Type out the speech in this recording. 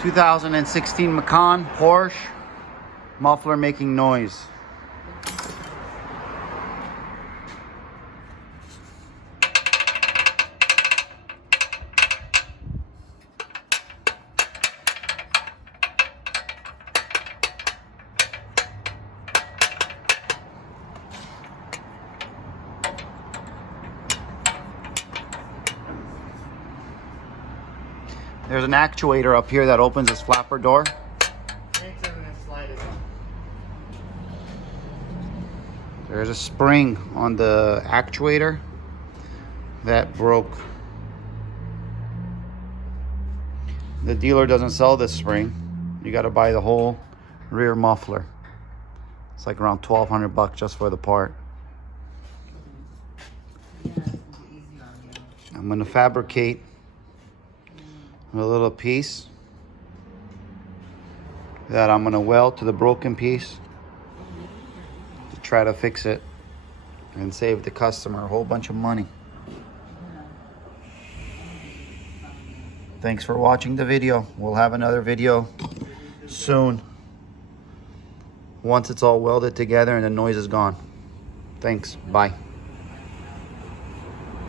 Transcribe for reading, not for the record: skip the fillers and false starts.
2016 Macan Porsche, muffler making noise. There's an actuator up here that opens this flapper door. There's a spring on the actuator that broke. The dealer doesn't sell this spring. You got to buy the whole rear muffler. It's like around $1,200 just for the part. I'm gonna fabricate a little piece that I'm gonna weld to the broken piece to try to fix it and save the customer a whole bunch of money. Thanks for watching the video. We'll have another video soon once it's all welded together and the noise is gone. Thanks. Bye.